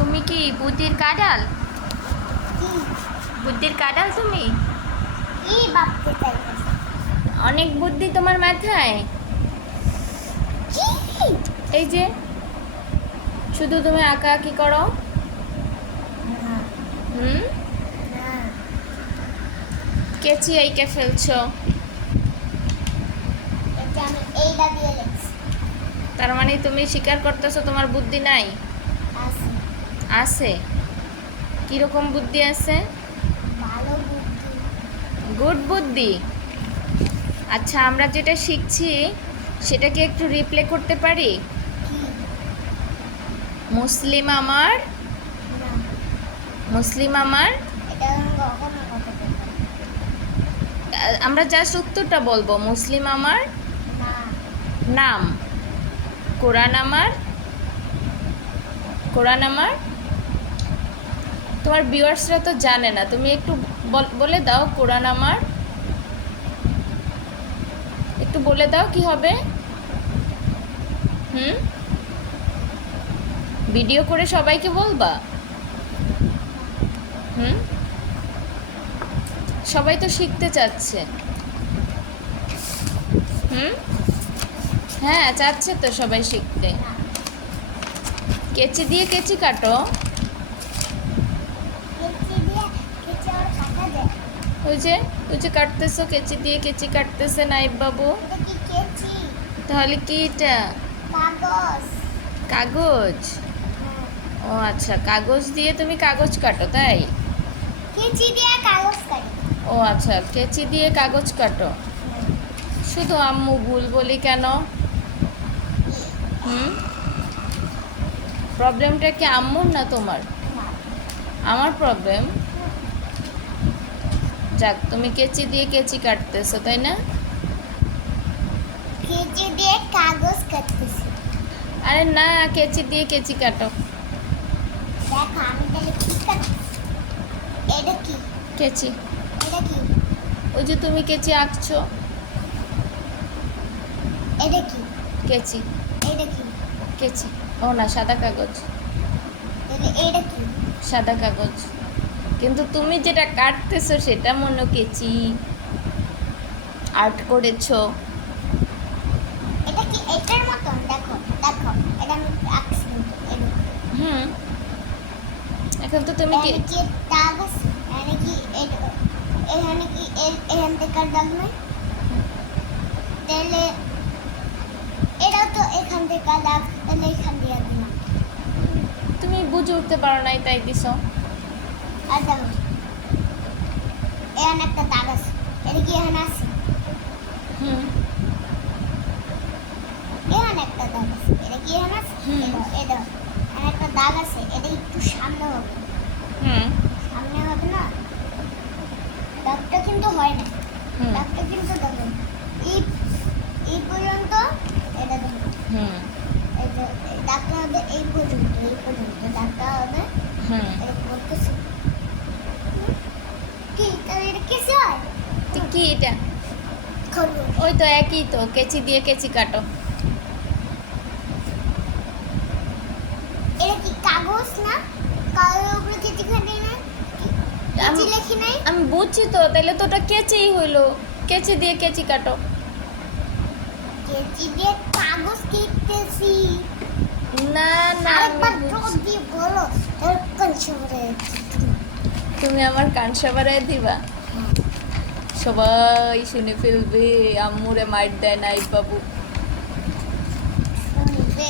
তুমি কি বুদ্ধির কাডাল? বুদ্ধির কাডাল তুমি? অনেক বুদ্ধি তোমার মাথায়। এই যে শুধু তুমি আঁকা আঁকি করো। হুম? কেচি আইকে ফেলছো? তার মানে তুমি স্বীকার করতেছো তোমার বুদ্ধি নাই? আছে? কীরকম বুদ্ধি আছে? ভালো বুদ্ধি। গুড বুদ্ধি? আচ্ছা আমরা যেটা শিখছি সেটাকে একটু রিপ্লে করতে পারি? মুসলিম আমার? মুসলিম আমার? আমরা জাস্ট উত্তরটা বলব। মুসলিম আমার? নাম? কোরআন আমার? কোরআন আমার? তোমার ভিউয়ার্সরা তো জানে না। তুমি একটু বল- দাও কোরআন আমার। একটু বলে দাও কি হবে। হুম? ভিডিও করে সবাইকে বলবা। হুম? সবাই তো শিখতে চাচ্ছে। হুম? হ্যাঁ চাচ্ছে তো সবাই শিখতে। কেচি দিয়ে কেচি কাটো। ওই যে ওই যে কাটতেছো, কেচি দিয়ে কেচি কাটতেছে নাইব বাবু। তাহলে কি এটা? কাগজ। ও আচ্ছা কাগজ দিয়ে তুমি কাগজ কাটো, তাই? কেচি দিয়ে কাগজ কাটি ও আচ্ছা কেচি দিয়ে কাগজ কাটো। শুধু আম্মু ভুল বলি কেন? হুম? প্রবলেমটা কি আম্মুর না তোমার? আমার প্রবলেম যাক তুমি কেচি দিয়ে কেচি কাটতেছো তাই না? কেচি দিয়ে কাগজ কাটতেছি। আরে না কেচি দিয়ে কেচি কাটো। দেখো আমি তাহলে কি এটা কি? কেচি। এটা কি? ওই যে তুমি কেচি আঁকছো। এটা কি? কেচি। এটা কি? কেচি। ও না সাদা কাগজ। এটা কি? সাদা কাগজ। কিন্তু তুমি যেটা কাটতেছো সেটা মনে কেচি। আর্ট করেছ। এটা কি এটার মতন? দেখো দেখো এটা আমি আঁকছি হুম। এখন তো তুমি কি কি দাগ আছে? এখানে কি এখানে কি এখান থেকে দাগ নাই? তাহলে এটাও তো এখান থেকে দাগ তাহলে এখান দিয়ে দিলাম তুমি বুঝে উঠতে পারো নাই তাই দিছো। আর দেখো এখানে একটা দাগ আছে। এটা কি এখানে আছে? হুম। এখানে একটা দাগ আছে। এটা কি এখানে আছে। এটা এটা এখানে একটা দাগ আছে। এটা একটু সামনে হবে। হুম। সামনে হবে না? দাগটা কিন্তু হয় না। দাগটা কিন্তু দেখো। এই এই পর্যন্ত এটা দেখো। হুম। এই দাগটা হবে এই পর্যন্ত এই পর্যন্ত। দাগটা হবে হুম? কি তাহলে এটা কিসে হয় তো কি এটা? ওই তো একই তো কেচি দিয়ে কেচি কাটো। কি কাগজ না? আমি- বুঝছি তো তাহলে তো ওটা কেচিই হইল। কেচি দিয়ে কেচি কাটো। কেচি দিয়ে কাগজ কেটেছি। না না তুমি আমার কান সাবারায় দিবা। সবাই শুনে ফেলবে আম্মুরে মার দেয় নাই বাবু। শুনবে